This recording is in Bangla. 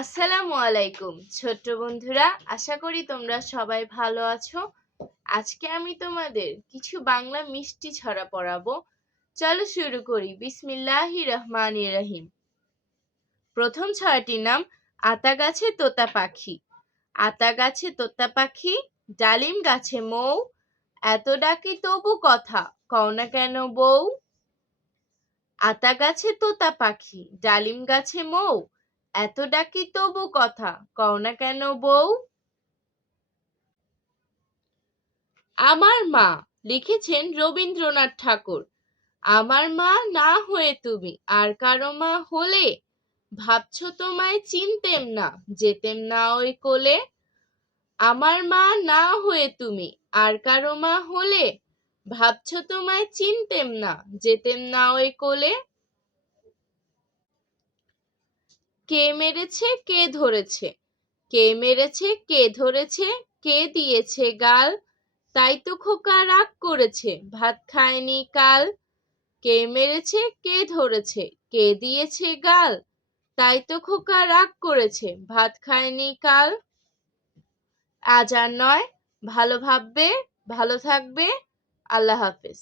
আসসালামু আলাইকুম ছোট্ট বন্ধুরা, আশা করি তোমরা সবাই ভালো আছো। আজকে আমি তোমাদের কিছু বাংলা মিষ্টি ছড়া পড়াবো। চলো শুরু করি। বিসমিল্লাহির রহমানির রহিম। প্রথম ছড়াটির নাম আতা গাছে তোতা পাখি। আতা গাছে তোতা পাখি, ডালিম গাছে মৌ, এত ডাকি তবু কথা কও না কেন বউ। আতা গাছে তোতা পাখি, ডালিম গাছে মৌ, এত ডাকি তবু কথা কও না কেন বউ। আমার মা, লিখেছেন রবীন্দ্রনাথ ঠাকুর। আমার মা না হয়ে তুমি আর কারো মা হলে, ভাবছো তোমায় চিনতেম না, যেতেম না ওই কোলে। আমার মা না হয়ে তুমি আর কারো মা হলে, ভাবছো তোমায় চিনতেম না, যেতেম না ওই কোলে। কে মেরেছে কে ধরেছে, কে মেরেছে কে ধরেছে, কে দিয়েছে গাল, তাই তো খোকা রাগ করেছে ভাত খায়নি কাল। কে মেরেছে কে ধরেছে, কে দিয়েছে গাল, তাই তো খোকা রাগ করেছে ভাত খায়নি কাল। আজ আর নয়, ভালো ভাববে, ভালো থাকবে। আল্লাহ হাফেজ।